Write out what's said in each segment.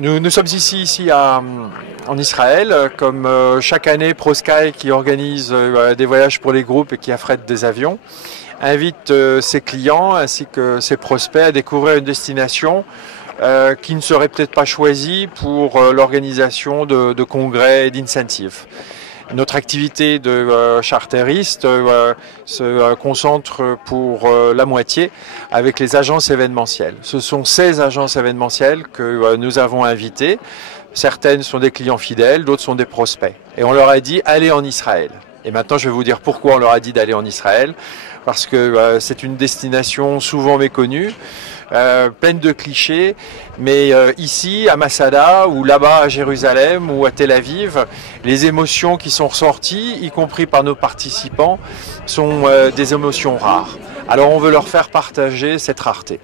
Nous sommes ici en Israël, comme chaque année ProSky qui organise des voyages pour les groupes et qui affrète des avions, invite ses clients ainsi que ses prospects à découvrir une destination qui ne serait peut-être pas choisie pour l'organisation de congrès et d'incentives. Notre activité de charteriste se concentre pour la moitié avec les agences événementielles. Ce sont 16 agences événementielles que nous avons invitées. Certaines sont des clients fidèles, d'autres sont des prospects. Et on leur a dit, allez en Israël. Et maintenant, je vais vous dire pourquoi on leur a dit d'aller en Israël. Parce que c'est une destination souvent méconnue. Pleine de clichés, mais ici à Masada ou là-bas à Jérusalem ou à Tel Aviv, les émotions qui sont ressorties, y compris par nos participants, sont des émotions rares. Alors on veut leur faire partager cette rareté.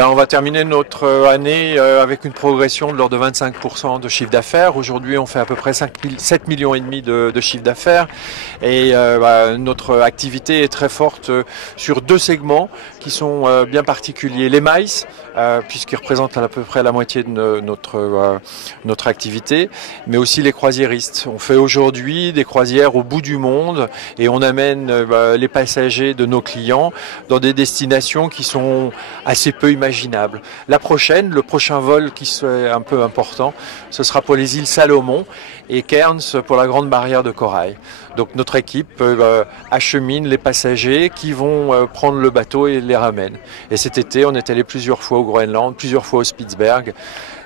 On va terminer notre année avec une progression de l'ordre de 25% de chiffre d'affaires. Aujourd'hui, on fait à peu près 7,5 millions de chiffre d'affaires. Et notre activité est très forte sur deux segments qui sont bien particuliers. Les maïs, puisqu'ils représentent à peu près la moitié de notre activité, mais aussi les croisiéristes. On fait aujourd'hui des croisières au bout du monde et on amène les passagers de nos clients dans des destinations qui sont assez peu imaginables. La prochaine, le prochain vol qui serait un peu important, ce sera pour les îles Salomon et Cairns pour la Grande Barrière de Corail. Donc notre équipe achemine les passagers qui vont prendre le bateau et les ramène. Et cet été, on est allé plusieurs fois au Groenland, plusieurs fois au Spitzberg,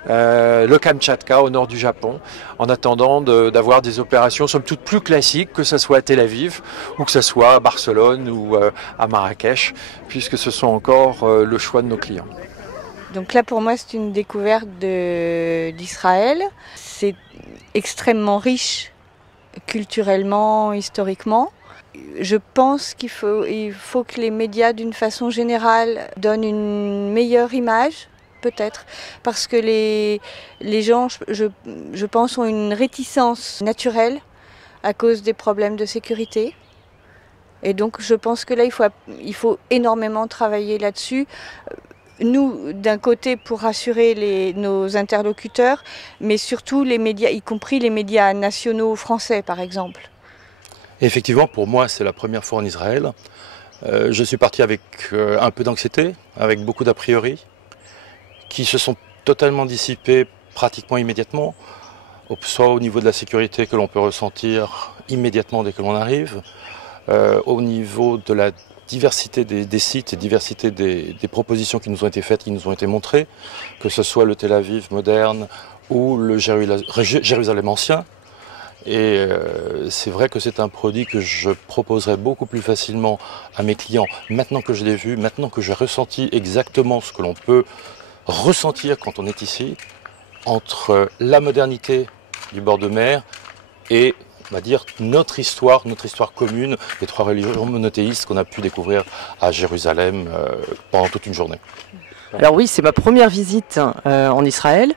le Kamtchatka au nord du Japon, en attendant d'avoir des opérations somme toute plus classiques, que ce soit à Tel Aviv ou que ce soit à Barcelone ou à Marrakech, puisque ce sont encore le choix de nos clients. Donc là pour moi c'est une découverte d'Israël, c'est extrêmement riche culturellement, historiquement. Je pense qu'il faut que les médias d'une façon générale donnent une meilleure image, peut-être, parce que les gens, je pense, ont une réticence naturelle à cause des problèmes de sécurité. Et donc je pense que là il faut énormément travailler là-dessus. Nous, d'un côté, pour rassurer nos interlocuteurs, mais surtout les médias, y compris les médias nationaux français, par exemple. Effectivement, pour moi, c'est la première fois en Israël. Je suis parti avec un peu d'anxiété, avec beaucoup d'a priori, qui se sont totalement dissipés pratiquement immédiatement, soit au niveau de la sécurité que l'on peut ressentir immédiatement dès que l'on arrive, au niveau de la diversité des sites et diversité des propositions qui nous ont été faites, qui nous ont été montrées, que ce soit le Tel Aviv moderne ou le Jérusalem ancien. Et c'est vrai que c'est un produit que je proposerais beaucoup plus facilement à mes clients, maintenant que je l'ai vu, maintenant que j'ai ressenti exactement ce que l'on peut ressentir quand on est ici, entre la modernité du bord de mer et, on va dire, notre histoire commune des trois religions monothéistes qu'on a pu découvrir à Jérusalem pendant toute une journée. Alors oui, c'est ma première visite en Israël.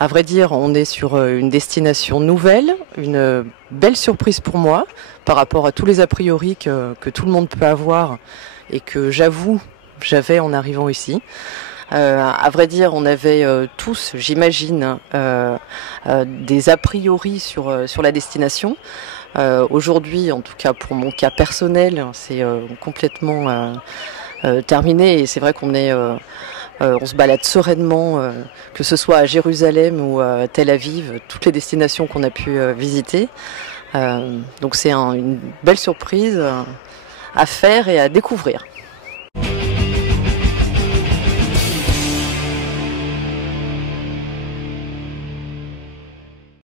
À vrai dire, on est sur une destination nouvelle, une belle surprise pour moi par rapport à tous les a priori que tout le monde peut avoir et que j'avais en arrivant ici. À vrai dire, on avait tous, j'imagine, des a priori sur la destination. Aujourd'hui, en tout cas pour mon cas personnel, c'est complètement terminé et c'est vrai qu'on est... on se balade sereinement, que ce soit à Jérusalem ou à Tel Aviv, toutes les destinations qu'on a pu visiter. Donc c'est une belle surprise à faire et à découvrir.